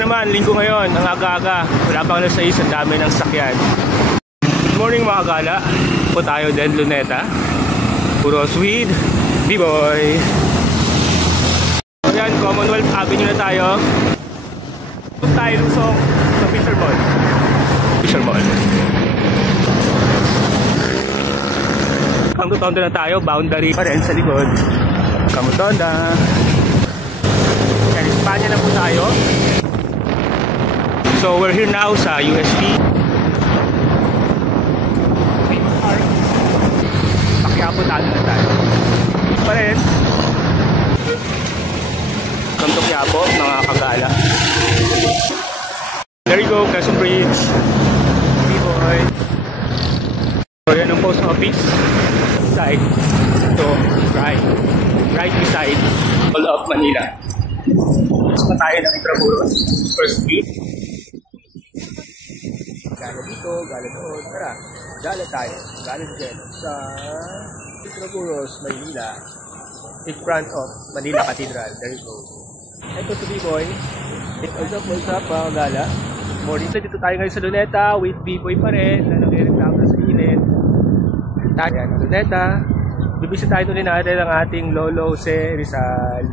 Naman, linggo ngayon, ang aga-aga. Wala pang alas 6, ang dami ng sakyan. Good morning mga gala. Po tayo din, Luneta. Puro sweet, B-boy. Ayan, Commonwealth Avenue na tayo. Punta tayo lusong sa Fisher Mall. Fisher Mall. Kamutonda na tayo, boundary pa rin sa likod. Kamutonda. Yan, Espanya na po tayo. So we're here now sa USP. Pakiapo tayo na tayo. Pa rin. Come to Quiapo, mga kagala. There you go, Quezon Bridge. B-boy. So yan ang post office. Side. So, right. Right beside all of Manila. Gusto tayo ng Intramuros. First view. Gala dito, gala doon. Tara, gala tayo. Gala dyan sa Intramuros, Manila. In front of Manila Cathedral. There you go. Ito si B-boy. What's up, mga gala? Morning. Dito tayo ngayon sa Luneta with B-boy pa rin. Nag-reklamo na sa init. Tayo, Luneta. Bibisitahin ulit natin ang ating Lolo Jose Rizal.